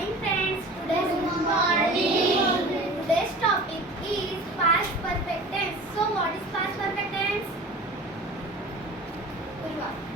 morning friends. Today's morning. Today's topic is past perfect tense. So what is past perfect tense? Purva. Past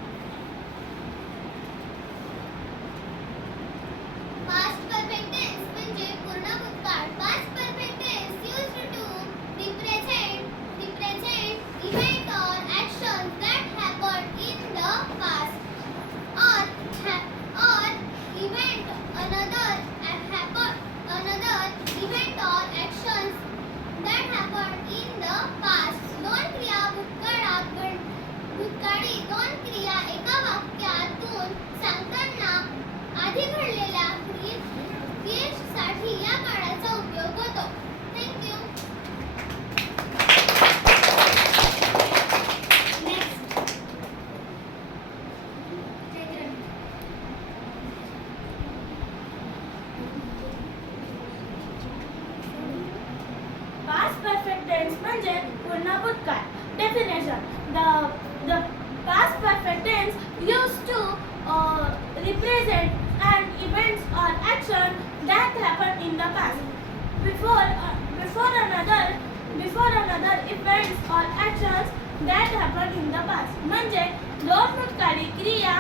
output भूतकाळ. Definition: The the past perfect tense used to uh, represent an events or action that happened in the past. Before uh, before another before another events or actions that happened in the past. म्हणजे दोन क्रिया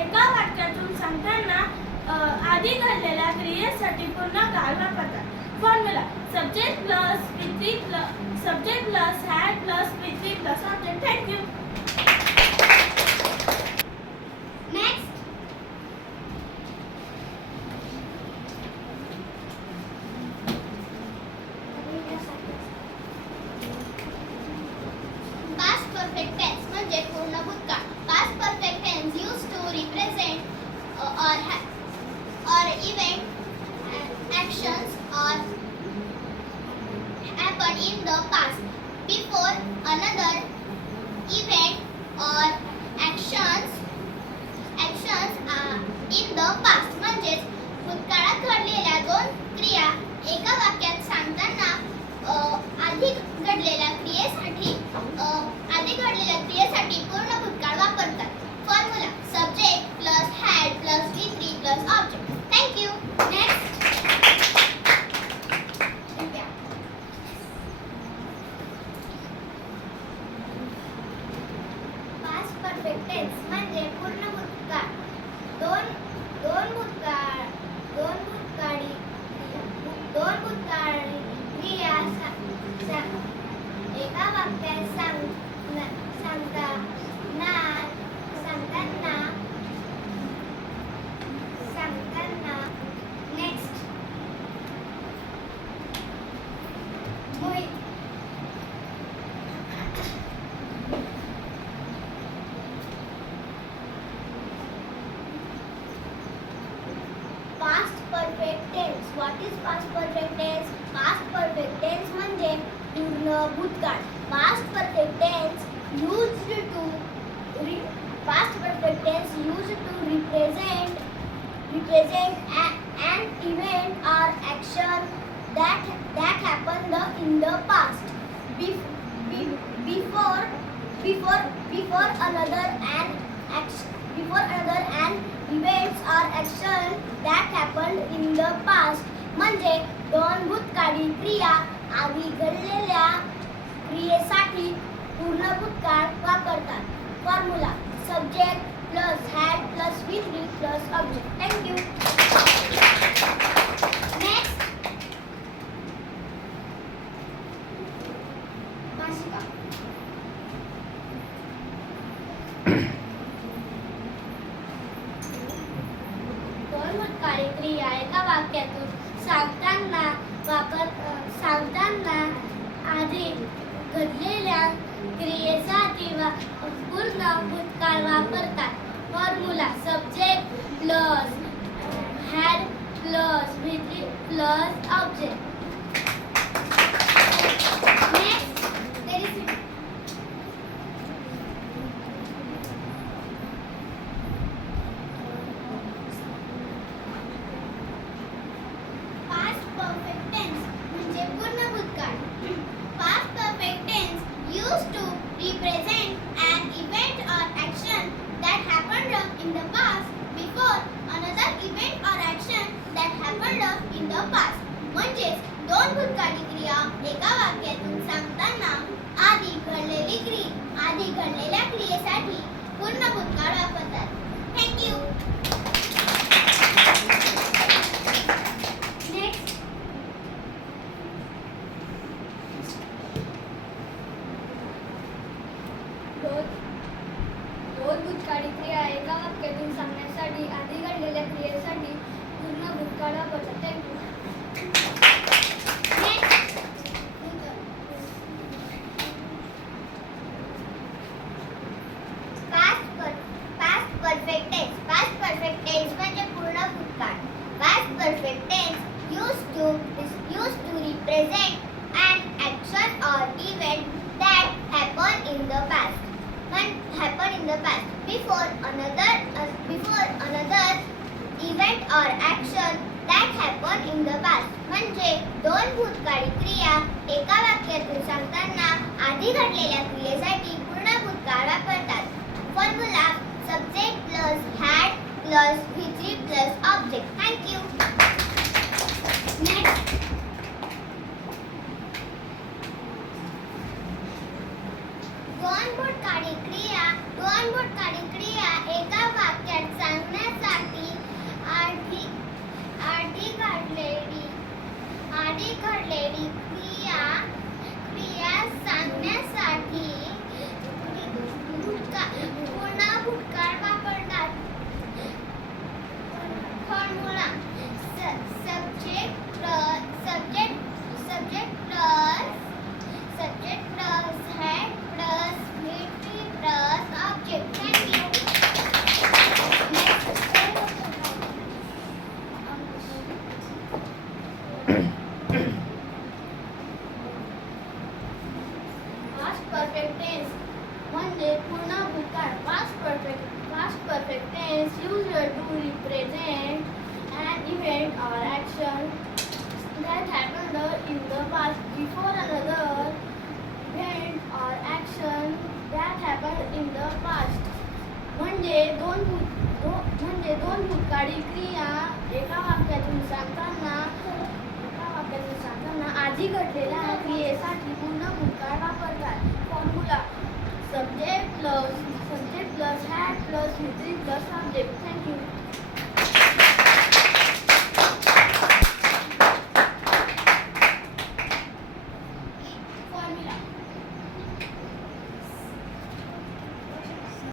एका वाक्यातून सांगताना आधी घडलेल्या क्रियेसाठी पूर्ण काळ वापरतात formula subject plus Preeti plus subject plus had plus Preeti plus object thank you next Past perfect tense म्हणजे पूर्ण भूतकाळ. Past perfect tense used to represent uh, or ha- or event uh, actions in the past before another event or tense what is past perfect tense past perfect tense म्हणजे पूर्ण भूतकाळ past perfect tense used to past perfect tense used to represent represent a- an event or action that that happened the, in the past Bef- be- before before before another an action before another an action that happen in the past म्हणजे दोन भूतकाळी क्रिया आधी घडलेल्या क्रियेसाठी पूर्ण भूतकाळ वापरतात. Formula subject plus had plus with three plus object चमत्कारी भूतकाळी क्रिया एका वाक्यातून सांगताना वापर सांगताना आधी घडलेल्या क्रियेसाठी वा पूर्ण भूतकाळ वापरतात. Formula subject plus had plus V three plus object next there is past perfect tense म्हणजे पूर्ण भूतकाळ past perfect tense used to represent an event or action that happened in the past before another event or action that happened past म्हणजेच दोन भूतकाळी क्रिया एका वाक्यातून सांगताना आधी घडलेली क्रिया आधी घडलेल्या क्रियेसाठी पूर्ण भूतकाळ वापरतात थँक्यू नेक्स्ट दोन दोन भूतकाळी क्रिया एका वाक्यातून सांगण्यासाठी आधी घडलेल्या क्रियेसाठी पूर्ण भूतकाळ वापरतात thank you past per past perfect tense past perfect tense म्हणजे पूर्ण भूतकाळ past perfect tense use to use to represent and action or event that happen in the past happen in the past before another before another event or action that happen in the past म्हणजे दोन भूतकाळी क्रिया एका वाक्यातून सांगताना आधी घडलेल्या क्रियेसाठी पूर्ण भूतकाळ वापरतात formula subject plus had plus V plus object thank you next दोन भूतकाळी क्रिया दोन भूतकाळी क्रिया एका वाक्यात सांगण्यासाठी आधी आधी घडलेली आधी घडलेली क्रिया क्रिया सांगण्यासाठी भूतकाळ पुन्हा भूतकाळ वापरतात formula subject subject subject plus subject plus head plus military plus object. Thank you. Past perfect tense म्हणजे पूर्ण भूतकाळ past perfect past is used to represent an event or action that happened in the past before another event or action that happened in the past. म्हणजे दोन दो- म्हणजे दोन भूतकाळी क्रिया एका वाक्यातून सांगताना एका वाक्यातून सांगताना आधी घडलेल्या क्रियेसाठी पूर्ण भूतकाळ वापरतात. Formula subject plus subject plus had plus V three plus object thank you